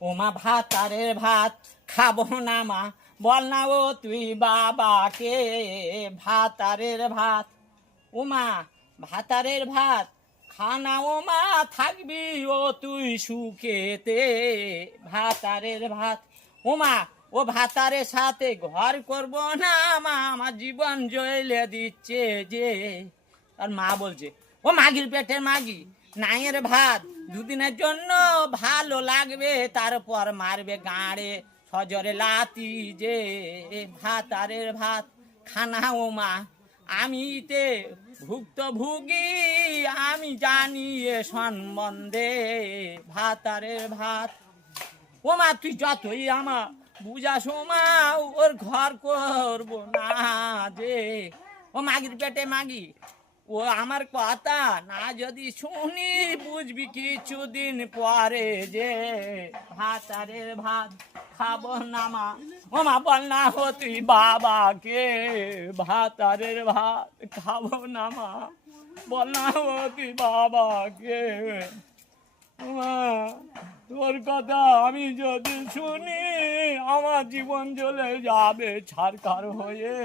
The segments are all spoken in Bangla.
ও মা ভাতারের ভাত খাবো না মা, বল না ও তুই বাবাকে। ভাতারের ভাত, ও মা ভাতারের ভাত খানা ও মা, থাকবি ও তুই সুখেতে। ভাতারের ভাত, ও মা ও ভাতারের সাথে ঘর করব না মা, আমার জীবন জ্বলে দিচ্ছে যে। আর মা বলছে, ও মাগির পেটের মাগি, নাইয়ের ভাত দুদিনের জন্য ভালো লাগবে, তারপর মারবে গাঁড়ে সজরে লাতি যে। ভাতারের ভাত খানা ও মা, আমি তে ভুক্তভোগী, আমি জানি এ সম্বন্ধে। ভাতারের ভাত, ও মা তুই যতই আমার বুঝাস ও মা, ওর ঘর করব না যে। ও মাগির পেটে মাগি, ও আমার কথা না যদি শুনি, বুঝবি কিছুদিন পরে যে। ভাতারের ভাত খাবো না মা, ও মা বল না ও তুই বাবাকে। ভাতারের ভাত খাবো না মা, বল না ও তুই বাবাকে। মা তোর কথা আমি যদি শুনি, আমার জীবন চলে যাবে ছারখার হয়ে।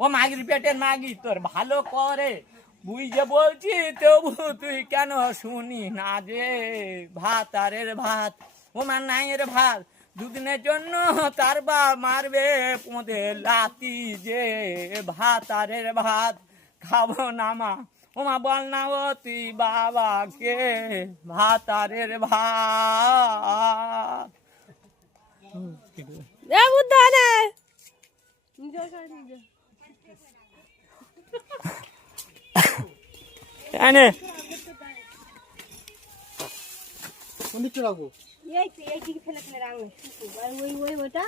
ও মাগির পেটের মাগি, তোর ভালো করে বুঝে বলছি, তবু তুই কেন শুনি না যে। ভাতারের ভাত, ও মা নাইয়ের ভাত দুদিনের জন্য, তার বা মারবে পোঁদে লাতি যে। ভাতারের ভাত খাবো না মা, ও মা বল না ও তুই বাবাকে। ভাতারের ভাত। এনে কোন দিকটা রাখবো? এই দিকে ফেলে ফেলে রাখবে, আর ওইটা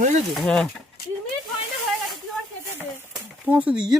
হয়ে গেছে। হ্যাঁ 3 মিনিট হয় না, হয়ে গেছে, তুই আর খেতে দে। তোমার সাথে ইয়ে